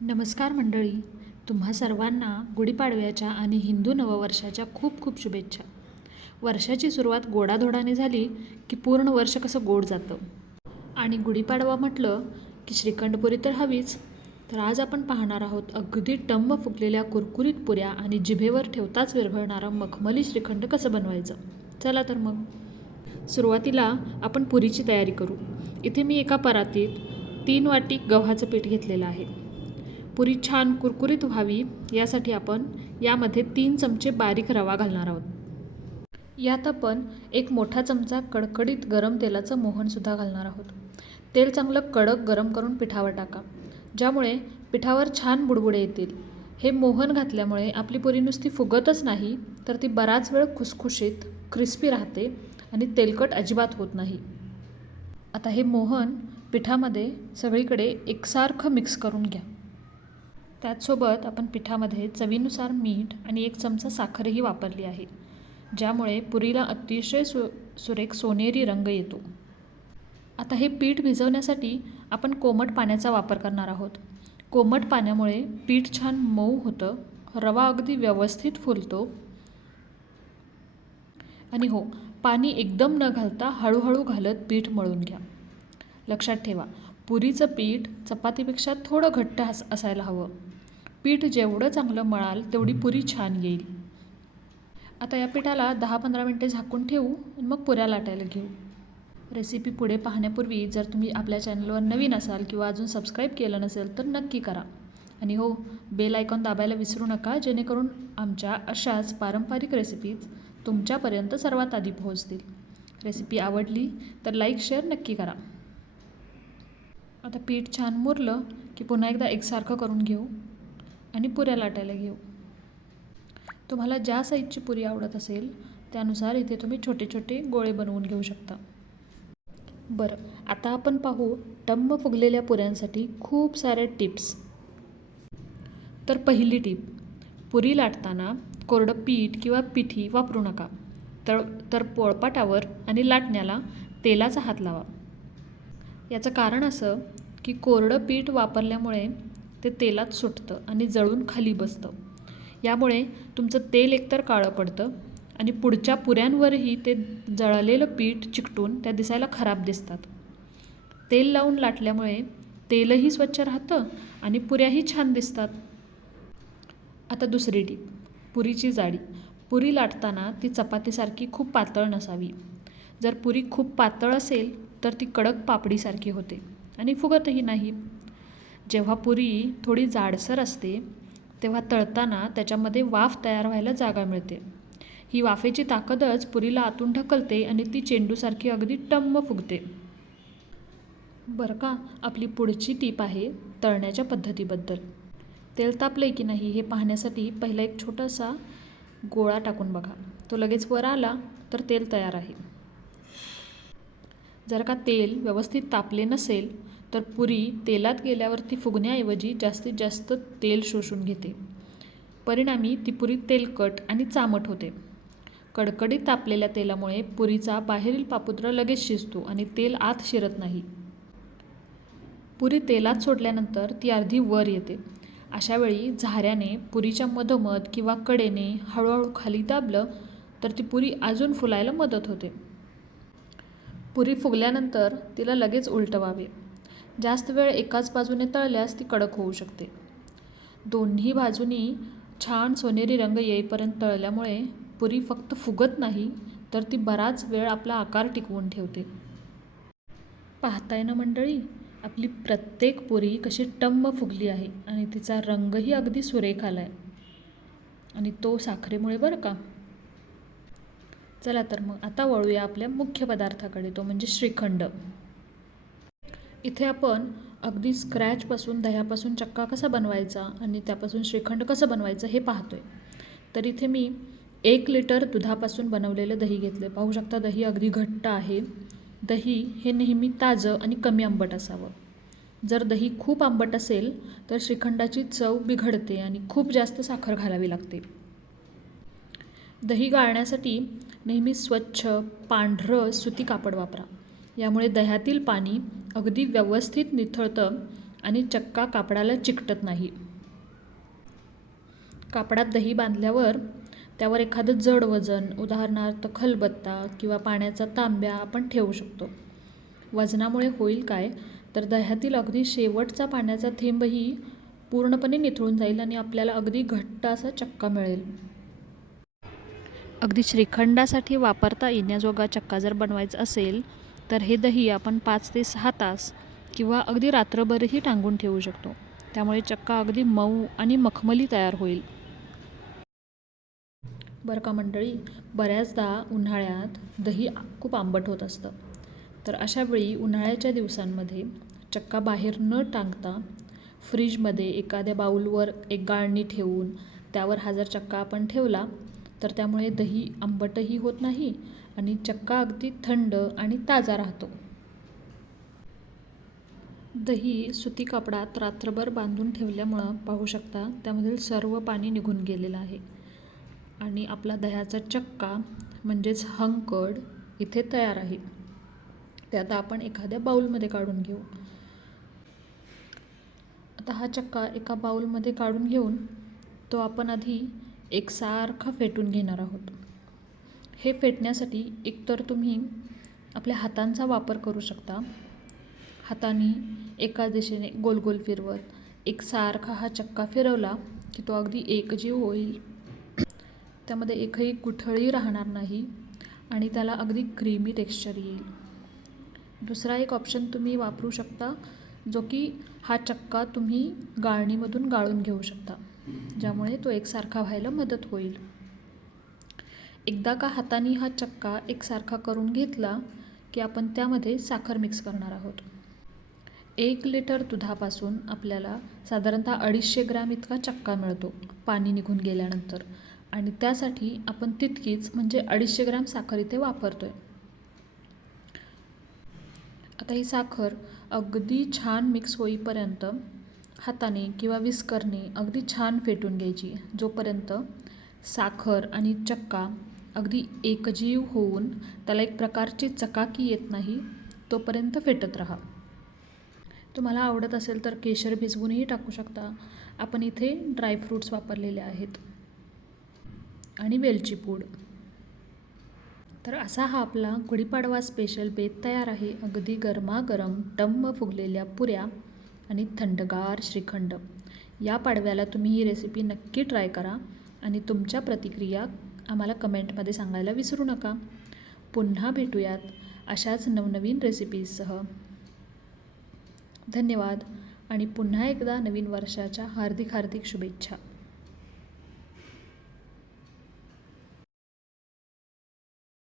नमस्कार मंडळी, तुम्हा सर्वांना गुढीपाडव्याच्या आणि हिंदू नववर्षाच्या खूप खूप शुभेच्छा. वर्षाची सुरुवात गोडाधोडाने झाली की पूर्ण वर्ष कसं गोड जातं. आणि गुढीपाडवा म्हटलं की श्रीखंडपुरी तर हवीच. तर आज आपण पाहणार आहोत अगदी टम्म फुगलेल्या कुरकुरीत पुऱ्या आणि जिभेवर ठेवताच विरघळणारं मखमली श्रीखंड कसं बनवायचं. चला तर मग सुरुवातीला आपण पुरीची तयारी करू. इथे मी एका परातीत 3 वाटी गव्हाचं पीठ घेतलेलं आहे. पुरी छान कुरकुरीत व्हावी यासाठी आपण यामध्ये 3 चमचे बारीक रवा घालणार आहोत. यात आपण एक मोठा चमचा कडकडीत गरम तेलाचं मोहनसुद्धा घालणार आहोत. तेल चांगलं कडक गरम करून पिठावर टाका, ज्यामुळे पिठावर छान बुडबुडे येतील. हे मोहन घातल्यामुळे आपली पुरी नुसती फुगतच नाही, तर ती बराच वेळ खुसखुशीत क्रिस्पी राहते आणि तेलकट अजिबात होत नाही. आता हे मोहन पिठामध्ये सगळीकडे एकसारखं मिक्स करून घ्या. त्याचसोबत आपण पिठामध्ये चवीनुसार मीठ आणि 1 चमचा साखरही वापरली आहे, ज्यामुळे पुरीला अतिशय सुरेख सोनेरी रंग येतो. आता हे पीठ भिजवण्यासाठी आपण कोमट पाण्याचा वापर करणार आहोत. कोमट पाण्यामुळे पीठ छान मऊ होतं, रवा अगदी व्यवस्थित फुलतो आणि हो, पाणी एकदम न घालता हळूहळू घालत पीठ मळून घ्या. लक्षात ठेवा, पुरीचं पीठ चपातीपेक्षा थोडं घट्ट असायला हवं. पीठ जेवढं चांगलं मळाल तेवढी पुरी छान येईल. आता या पिठाला 10-15 मिनटे झाकून ठेवू आणि मग पुऱ्या लाटायला घेऊ. रेसिपी पुढे पाहण्यापूर्वी जर तुम्ही आपल्या चॅनलवर नवीन असाल किंवा अजून सबस्क्राईब केलं नसेल तर नक्की करा. आणि हो, बेल आयकॉन दाबायला विसरू नका, जेणेकरून आमच्या अशाच पारंपरिक रेसिपीज तुमच्यापर्यंत सर्वात आधी पोहोचतील. रेसिपी आवडली तर लाईक शेअर नक्की करा. आता पीठ छान मुरलं की पुन्हा एकदा एकसारखं करून घेऊ आणि पुऱ्या लाटायला घेऊ. तुम्हाला ज्या साईजची पुरी आवडत असेल त्यानुसार इथे तुम्ही छोटे छोटे गोळे बनवून घेऊ शकता. बरं, आता आपण पाहू टम्म फुगलेल्या पुऱ्यांसाठी खूप साऱ्या टिप्स. तर पहिली टीप, पुरी लाटताना कोरडं पीठ किंवा पिठी वापरू नका. तर पोळपाटावर आणि लाटण्याला तेलाचा हात लावा. याचं कारण असं की कोरडं पीठ वापरल्यामुळे ते तेलात सुटतं आणि जळून खाली बसतं. यामुळे तुमचं तेल एकतर काळं पडतं आणि पुढच्या पुऱ्यांवरही ते जळलेलं पीठ चिकटून त्या दिसायला खराब दिसतात. तेल लावून लाटल्यामुळे तेलही स्वच्छ राहतं आणि पुऱ्याही छान दिसतात. आता दुसरी टीप, पुरीची जाडी. पुरी लाटताना ती चपातीसारखी खूप पातळ नसावी. जर पुरी खूप पातळ असेल तर ती कडक पापडीसारखी होते आणि फुगतही नाही. जेव्हा पुरी थोडी जाडसर असते तेव्हा तळताना त्याच्यामध्ये वाफ तयार व्हायला जागा मिळते. ही वाफेची ताकदच पुरीला आतून ढकलते आणि ती चेंडूसारखी अगदी टम्म फुगते. बरं का, आपली पुढची टीप आहे तळण्याच्या पद्धतीबद्दल. तेल तापलंय की नाही हे पाहण्यासाठी पहिला एक छोटासा गोळा टाकून बघा. तो लगेच वर आला तर तेल तयार आहे. जर का तेल व्यवस्थित तापले नसेल तर पुरी तेलात गेल्यावरती फुगण्याऐवजी जास्तीत जास्त तेल शोषून घेते. परिणामी ती पुरी तेलकट आणि चामट होते. कडकडीत तापलेल्या तेलामुळे पुरीचा बाहेरील पापुद्रा लगेच शिजतो आणि तेल आत शिरत नाही. पुरी तेलात सोडल्यानंतर ती अर्धी वर येते. अशावेळी झाऱ्याने पुरीच्या मधोमध किंवा कडेने हळूहळू खाली दाबलं तर ती पुरी अजून फुलायला मदत होते. पुरी फुगल्यानंतर तिला लगेच उलटवावे. जास्त वेळ एकाच बाजूने तळल्यास ती कडक होऊ शकते. दोन्ही बाजूनी छान सोनेरी रंग येईपर्यंत तळल्यामुळे पुरी फक्त फुगत नाही तर ती बराच वेळ आपला आकार टिकवून ठेवते. पाहताय ना मंडळी, आपली प्रत्येक पुरी कशी टम्म फुगली आहे आणि तिचा रंगही अगदी सुरेख आला आहे. आणि तो साखरेमुळे बरं का. चला तर मग आता वळूया आपल्या मुख्य पदार्थाकडे, तो म्हणजे श्रीखंड. इथे आपण अगदी स्क्रॅचपासून दह्यापासून चक्का कसा बनवायचा आणि त्यापासून श्रीखंड कसं बनवायचं हे पाहतोय. तर इथे मी 1 लिटर दुधापासून बनवलेलं दही घेतलं. पाहू शकता दही अगदी घट्ट आहे. दही हे नेहमी ताजं आणि कमी आंबट असावं. जर दही खूप आंबट असेल तर श्रीखंडाची चव बिघडते आणि खूप जास्त साखर घालावी लागते. दही गाळण्यासाठी नेहमी स्वच्छ पांढरं सुती कापड वापरा. यामुळे दह्यातील पाणी अगदी व्यवस्थित निथळतं आणि चक्का कापडाला चिकटत नाही. कापडात दही बांधल्यावर त्यावर एखादं जड वजन, उदाहरणार्थ खलबत्ता किंवा पाण्याचा तांब्या आपण ठेवू शकतो. वजनामुळे होईल काय, तर दह्यातील अगदी शेवटचा पाण्याचा थेंबही पूर्णपणे निथळून जाईल आणि आपल्याला अगदी घट्ट असा चक्का मिळेल. अगदी श्रीखंडासाठी वापरता येण्याजोगा चक्का जर बनवायचा असेल तर हे दही आपण 5 ते 6 तास किंवा अगदी रात्रभरही टांगून ठेवू शकतो. त्यामुळे चक्का अगदी मऊ आणि मखमली तयार होईल. बरं का मंडळी, बऱ्याचदा उन्हाळ्यात दही खूप आंबट होत असतं. तर अशावेळी उन्हाळ्याच्या दिवसांमध्ये चक्का बाहेर न टांगता फ्रीजमध्ये एखाद्या बाऊलवर एक गाळणी ठेवून त्यावर हा जर चक्का आपण ठेवला तर त्यामुळे दही आंबटही होत नाही आणि चक्का अगदी थंड आणि ताजा राहतो. दही सुती कापडात रात्रभर बांधून ठेवल्यामुळं पाहू शकता त्यामधील सर्व पाणी निघून गेलेलं आहे आणि आपला दह्याचा चक्का म्हणजेच हंकड इथे तयार आहे. ते आता आपण एखाद्या बाऊलमध्ये काढून घेऊ. आता हा चक्का एका बाऊलमध्ये काढून घेऊन तो आपण आधी एकसारखा फेटून घेणार आहोत. हे फेटण्यासाठी एकतर तुम्ही आपल्या हातांचा वापर करू शकता. हाताने एका दिशेने गोल गोल फिरवत एकसारखा हा चक्का फिरवला की तो अगदी एकजीव होईल. त्यामध्ये एकही गुठळी राहणार नाही आणि त्याला अगदी क्रीमी टेक्स्चर येईल. दुसरा एक ऑप्शन तुम्ही वापरू शकता, जो की हा चक्का तुम्ही गाळणीमधून गाळून घेऊ शकता, ज्यामुळे तो एकसारखा व्हायला मदत होईल. एकदा का हाताने हा चक्का एकसारखा करून घेतला की आपण त्यामध्ये साखर मिक्स करणार आहोत. 1 लिटर दुधापासून आपल्याला साधारणतः 250 ग्रॅम इतका चक्का मिळतो पाणी निघून गेल्यानंतर आणि त्यासाठी आपण तितकीच म्हणजे 250 ग्रॅम साखर इथे वापरतो आहे. आता ही साखर अगदी छान मिक्स होईपर्यंत हाताने किंवा विस्करने अगदी छान फेटून घ्यायची, जोपर्यंत साखर आणि चक्का अगदी एकजीव होऊन त्याला एक प्रकारची चकाकी येत नाही तोपर्यंत फेटत राहा. तुम्हाला आवडत असेल तर केशर भिजवूनही टाकू शकता. आपण इथे ड्रायफ्रूट्स वापरलेले आहेत आणि वेलची पूड. तर असा हा आपला गुढीपाडवा स्पेशल बेत तयार आहे. अगदी गरमागरम टम्म फुगलेल्या पुऱ्या आणि थंडगार श्रीखंड. या पाडव्याला तुम्ही ही रेसिपी नक्की ट्राय करा आणि तुमच्या प्रतिक्रिया आम्हाला कमेंटमध्ये सांगायला विसरू नका. पुन्हा भेटूयात अशाच नवनवीन रेसिपीजसह. धन्यवाद आणि पुन्हा एकदा नवीन वर्षाच्या हार्दिक शुभेच्छा.